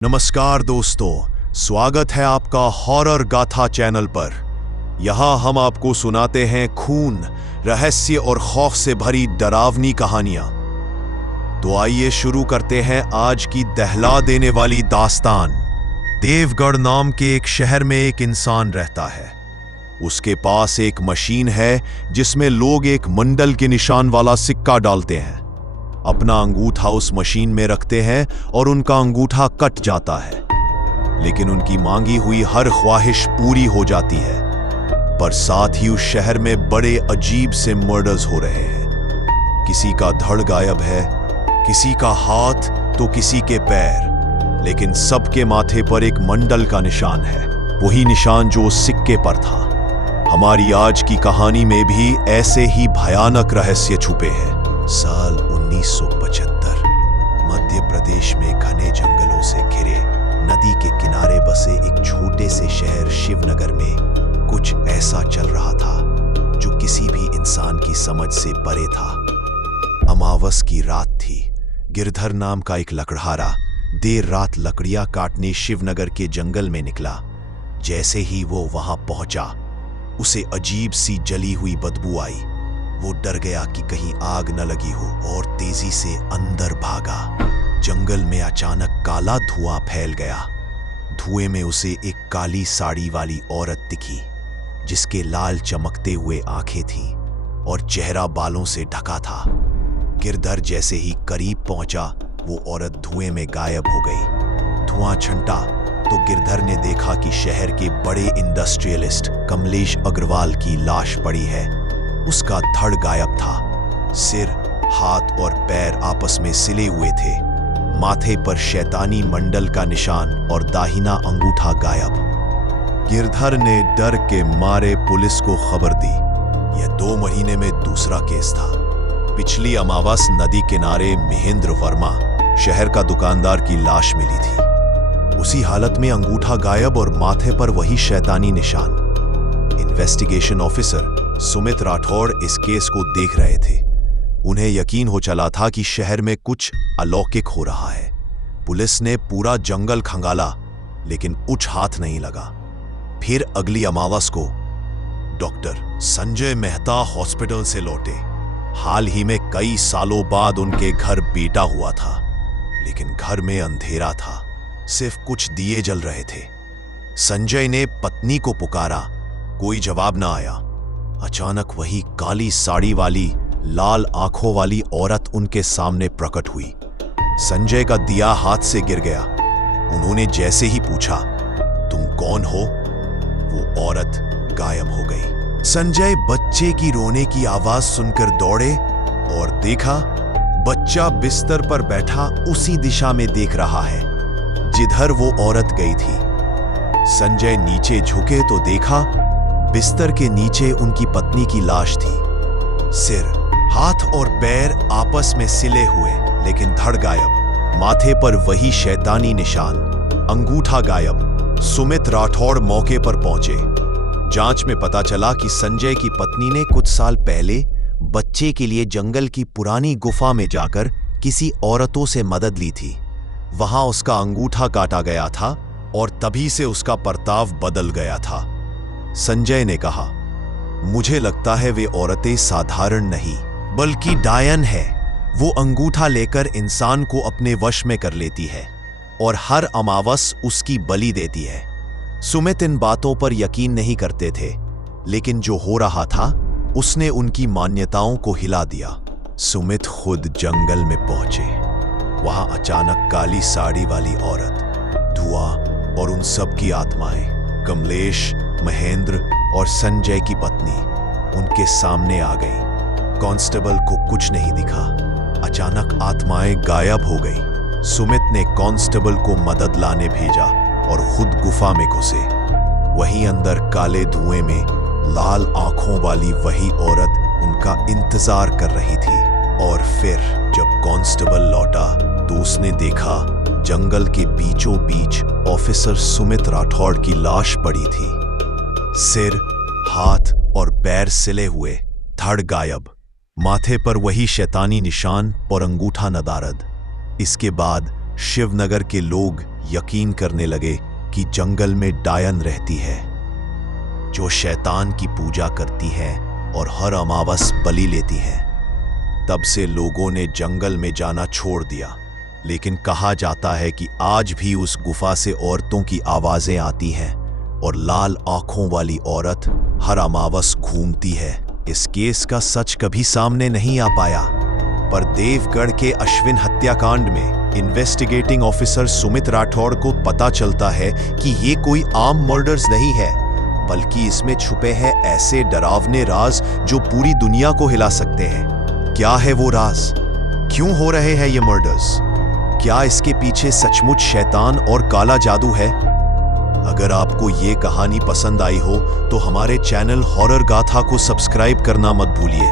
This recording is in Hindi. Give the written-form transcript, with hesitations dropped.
नमस्कार दोस्तों, स्वागत है आपका हॉरर गाथा चैनल पर। यहाँ हम आपको सुनाते हैं खून, रहस्य और खौफ से भरी डरावनी कहानियां। तो आइए शुरू करते हैं आज की दहला देने वाली दास्तान। देवगढ़ नाम के एक शहर में एक इंसान रहता है। उसके पास एक मशीन है जिसमें लोग एक मंडल के निशान वाला सिक्का डालते हैं, अपना अंगूठा उस मशीन में रखते हैं और उनका अंगूठा कट जाता है। लेकिन उनकी मांगी हुई हर ख्वाहिश पूरी हो जाती है। पर साथ ही उस शहर में बड़े अजीब से मर्डर्स हो रहे हैं। किसी का धड़ गायब है, किसी का हाथ तो किसी के पैर, लेकिन सबके माथे पर एक मंडल का निशान है, वही निशान जो उस सिक्के पर था। हमारी आज की कहानी में भी ऐसे ही भयानक रहस्य छुपे हैं। साल 1975 मध्य प्रदेश में घने जंगलों से घिरे नदी के किनारे बसे एक छोटे से शहर शिवनगर में कुछ ऐसा चल रहा था जो किसी भी इंसान की समझ से परे था। अमावस की रात थी। गिरधर नाम का एक लकड़हारा देर रात लकड़ियां काटने शिवनगर के जंगल में निकला। जैसे ही वो वहां पहुंचा, उसे अजीब सी जली हुई बदबू आई। वो डर गया कि कहीं आग न लगी हो और तेजी से अंदर भागा। जंगल में अचानक काला धुआं फैल गया। धुएं में उसे एक काली साड़ी वाली औरत दिखी, जिसके लाल चमकते हुए आंखें थीं और चेहरा बालों से ढका था। गिरधर जैसे ही करीब पहुंचा, वो औरत धुएं में गायब हो गई। धुआं छंटा तो गिरधर ने देखा कि शहर के बड़े इंडस्ट्रियलिस्ट कमलेश अग्रवाल की लाश पड़ी है। उसका धड़ गायब था। सिर, हाथ और पैर आपस में सिले हुए थे। माथे पर शैतानी मंडल का निशान और दाहिना अंगूठा गायब। गिरधर ने डर के मारे पुलिस को खबर दी। यह 2 महीने में दूसरा केस था। पिछली अमावस नदी किनारे महेंद्र वर्मा, शहर का दुकानदार, की लाश मिली थी। उसी हालत में अंगूठा गायब और माथे पर वही शैतानी निशान। इन्वेस्टिगेशन ऑफिसर सुमित राठौड़ इस केस को देख रहे थे। उन्हें यकीन हो चला था कि शहर में कुछ अलौकिक हो रहा है। पुलिस ने पूरा जंगल खंगाला, लेकिन कुछ हाथ नहीं लगा। फिर अगली अमावस को डॉक्टर संजय मेहता हॉस्पिटल से लौटे। हाल ही में कई सालों बाद उनके घर बेटा हुआ था, लेकिन घर में अंधेरा था, सिर्फ कुछ दिए जल रहे थे। संजय ने पत्नी को पुकारा, कोई जवाब ना आया। अचानक वही काली साड़ी वाली, लाल आंखों वाली औरत उनके सामने प्रकट हुई। संजय का दिया हाथ से गिर गया। उन्होंने जैसे ही पूछा, तुम कौन हो? वो औरत गायब हो गई। संजय बच्चे की रोने की आवाज सुनकर दौड़े और देखा बच्चा बिस्तर पर बैठा उसी दिशा में देख रहा है जिधर वो औरत गई थी। संजय नीचे झुके तो देखा बिस्तर के नीचे उनकी पत्नी की लाश थी। सिर, हाथ और पैर आपस में सिले हुए, लेकिन धड़ गायब। माथे पर वही शैतानी निशान, अंगूठा गायब। सुमित राठौड़ मौके पर पहुंचे। जांच में पता चला कि संजय की पत्नी ने कुछ साल पहले बच्चे के लिए जंगल की पुरानी गुफा में जाकर किसी औरतों से मदद ली थी। वहां उसका अंगूठा काटा गया था और तभी से उसका बर्ताव बदल गया था। संजय ने कहा, मुझे लगता है वे औरतें साधारण नहीं बल्कि डायन है। वो अंगूठा लेकर इंसान को अपने वश में कर लेती है और हर अमावस उसकी बलि देती है। सुमित इन बातों पर यकीन नहीं करते थे, लेकिन जो हो रहा था उसने उनकी मान्यताओं को हिला दिया। सुमित खुद जंगल में पहुंचे। वहां अचानक काली साड़ी वाली औरत, धुआं और उन सब की आत्माएं, कमलेश, महेंद्र और संजय की पत्नी, उनके सामने आ गई। कांस्टेबल को कुछ नहीं दिखा। अचानक आत्माएं गायब हो गई। सुमित ने कांस्टेबल को मदद लाने भेजा और खुद गुफा में घुसे। वहीं अंदर काले धुएं में लाल आंखों वाली वही औरत उनका इंतजार कर रही थी। और फिर जब कांस्टेबल लौटा तो उसने देखा जंगल के बीचों बीच ऑफिसर सुमित राठौड़ की लाश पड़ी थी। सिर, हाथ और पैर सिले हुए, धड़ गायब। माथे पर वही शैतानी निशान और अंगूठा नदारद। इसके बाद शिवनगर के लोग यकीन करने लगे कि जंगल में डायन रहती है जो शैतान की पूजा करती है और हर अमावस बलि लेती है। तब से लोगों ने जंगल में जाना छोड़ दिया, लेकिन कहा जाता है कि आज भी उस गुफा से औरतों की आवाजें आती हैं और लाल आंखों वाली औरत हर अमावस घूमती है। इस केस का सच कभी सामने नहीं आ पाया, पर देवगढ़ के अश्विन हत्याकांड में इन्वेस्टिगेटिंग ऑफिसर सुमित राठौड़ को पता चलता है कि ये कोई आम मर्डर्स नहीं है, बल्कि इसमें छुपे हैं ऐसे डरावने राज जो पूरी दुनिया को हिला सकते हैं। क्या है वो राज? क्यों हो रहे हैं ये मर्डर्स? क्या इसके पीछे सचमुच शैतान और काला जादू है? अगर आपको ये कहानी पसंद आई हो तो हमारे चैनल हॉरर गाथा को सब्सक्राइब करना मत भूलिए।